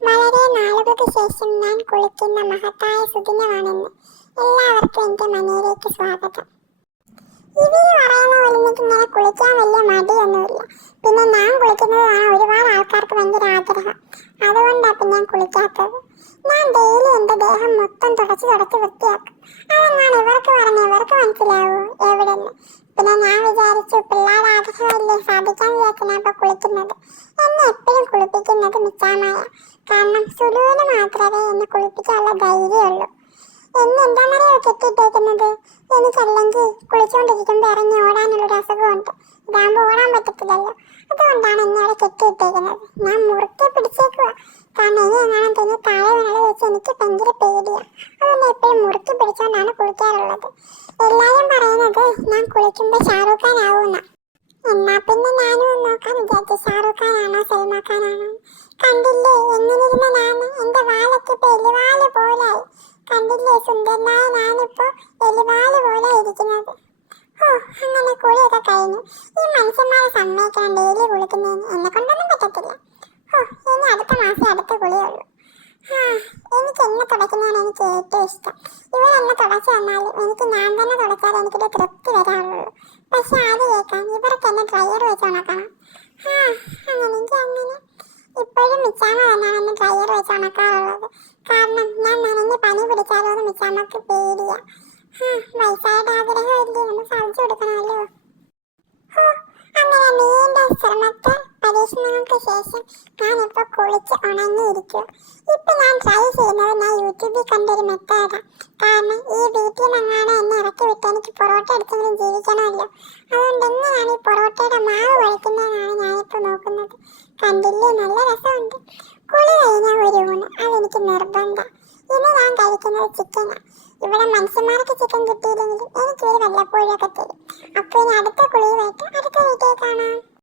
വളരെ നാളുകൾക്ക് ശേഷം ഞാൻ കുളിക്കുന്ന മഹത്തായ സുദിനമാണെന്ന്. എല്ലാവർക്കും എൻ്റെ മനയിലേക്ക് സ്വാഗതം. ഇവര് പറയുന്ന പോലെ എനിക്ക് ഇങ്ങനെ കുളിക്കാൻ വലിയ മടിയൊന്നുമില്ല. പിന്നെ ഞാൻ കുളിക്കുന്നത് കാണാൻ ഒരുപാട് ആൾക്കാർക്ക് ഭയങ്കര ആഗ്രഹം. അതുകൊണ്ടാണ് ഇപ്പം ഞാൻ കുളിക്കാത്തത്. ഞാൻ ഡെയിലി എൻ്റെ ദേഹം മൊത്തം തുടച്ച് വൃത്തിയാക്കും. അതെങ്ങാണ് ഇവർക്ക് പറഞ്ഞ് ഇവർക്ക് മനസ്സിലാവൂ എവിടെന്ന്. പിന്നെ ഞാൻ വിചാരിച്ചു പിള്ളേരുടെ ആഗ്രഹമല്ലേ സാധിക്കാൻ വിചാരിച്ചാണ് ഇപ്പൊ കുളിക്കുന്നത്. എന്നെ എപ്പോഴും കുളിപ്പിക്കുന്നത് മിച്ചാമായ. കാരണം സുലുവിന് മാത്രമേ എന്നെ കുളിപ്പിക്കാനുള്ള ധൈര്യമുള്ളൂ. എന്നെ എന്താണെന്നറിയോ കെട്ടിയിട്ടേക്കുന്നത്? എനിക്കല്ലെങ്കിൽ കുളിച്ചുകൊണ്ടിരിക്കുമ്പോൾ ഇറങ്ങി ഓടാനുള്ളൊരു അസുഖമുണ്ട്. ഇതാകുമ്പോൾ ഓടാൻ പറ്റത്തില്ലല്ലോ. അതുകൊണ്ടാണ് എന്നെ അവിടെ കെട്ടിയിട്ടേക്കുന്നത്. ഞാൻ മുറുക്കെ പിടിച്ചേക്കുക. കാരണം ഇനി എങ്ങാനും തന്നെ താഴെ വീണത് വെച്ച് എനിക്ക് ഭയങ്കര പേടിയാണ്. അതുകൊണ്ട് എപ്പോഴും മുറുക്കി പിടിച്ചുകൊണ്ടാണ് കുളിക്കാറുള്ളത്. എല്ലാവരും പറയുന്നത് ഞാൻ കുളിക്കുമ്പോൾ ഷാറൂഖ് ഖാൻ ആവുന്ന. എന്നാ പിന്നെ ഞാനും നോക്കാൻ വിചാരിച്ചു ഷാറൂഖ് ഖാൻ ആണോ സൽമാൻ ഖാൻ ആണോ. കണ്ടില്ലേ എങ്ങനെ ഇരുന്ന ഞാൻ? എൻ്റെ വാലൊക്കെ ഇപ്പൊ എലിവാല് പോലായി. കണ്ടില്ലേ സുന്ദരനായ ഞാനിപ്പോ എലിവാല് പോലെ ഇരിക്കുന്നത്. ഓ, അങ്ങനെ കുളിയൊക്കെ കഴിഞ്ഞു. ഈ മനുഷ്യന്മാരെ സമ്മതിക്കണം ഡെയിലി കുളിക്കുന്നതിന്. എന്നെ കൊണ്ടൊന്നും പറ്റത്തില്ല. ഓ, ഇനി അടുത്ത മാസം അടുത്ത കുളിയുള്ളൂ. എനിക്ക് എന്നെ തുടയ്ക്കുന്നതാണ് എനിക്ക് ഏറ്റവും ഇഷ്ടം. ഇവരെന്നെ തുടച്ചു തന്നാലും എനിക്ക് ഞാൻ തന്നെ തുടച്ചാൽ എനിക്കൊരു തൃപ്തി വരാറുള്ളൂ. പക്ഷെ അത് കേൾക്കാൻ ഇവർക്ക് എന്നെ ഡ്രയർ വെച്ച് ഉണക്കണം. അങ്ങനെ ഇപ്പോഴും മിച്ചാമ്മ തന്നെയാണ് എന്നെ ഡ്രയർ വെച്ച് ഉണക്കാറുള്ളത്. കാരണം ഞാൻ നനഞ്ഞ് പനി പിടിച്ചാലോ എന്ന് മിച്ചാമ്മക്ക് പേടിയാ. വയസ്സായിട്ട് ആഗ്രഹമില്ലേ, ഒന്ന് സാധിച്ചു കൊടുക്കണമല്ലോ. അങ്ങനെ നീണ്ട ശ്രമത്തെ പരീക്ഷണങ്ങൾക്ക് ശേഷം ഞാനിപ്പോൾ കുളിച്ച് ഉണങ്ങിയിരിക്കും. ഇപ്പം ഞാൻ ട്രൈ ചെയ്യുന്നത് ഞാൻ യൂട്യൂബിൽ കണ്ടൊരു മെത്തേഡാണ്. കാരണം ഈ വീട്ടിൽ നിന്നെങ്ങാനും എന്നെ ഇറക്കി വിട്ട് എനിക്ക് പൊറോട്ട എടുത്തെങ്കിലും ജീവിക്കണമല്ലോ. അതുകൊണ്ട് എങ്ങനെയാണ് ഈ പൊറോട്ടയുടെ മാവ് കഴിക്കുന്നതെന്നാണ് ഞാനിപ്പോൾ നോക്കുന്നത്. കണ്ടില്ലേ നല്ല രസമുണ്ട്. കുളി കഴിഞ്ഞാൽ ഒരു ഊണ് അതെനിക്ക് നിർബന്ധം. ഇന്ന് ഞാൻ കഴിക്കുന്നത് ചിക്കനാണ്. ഇവിടെ മനുഷ്യന്മാർക്ക് ചിക്കൻ കിട്ടിയില്ലെങ്കിലും എനിക്കൊരു വല്ലപ്പോഴൊക്കെ തരും. അപ്പോൾ ഇനി അടുത്ത കുളിയുമായിട്ട് അടുത്ത വീട്ടിൽ കാണാം.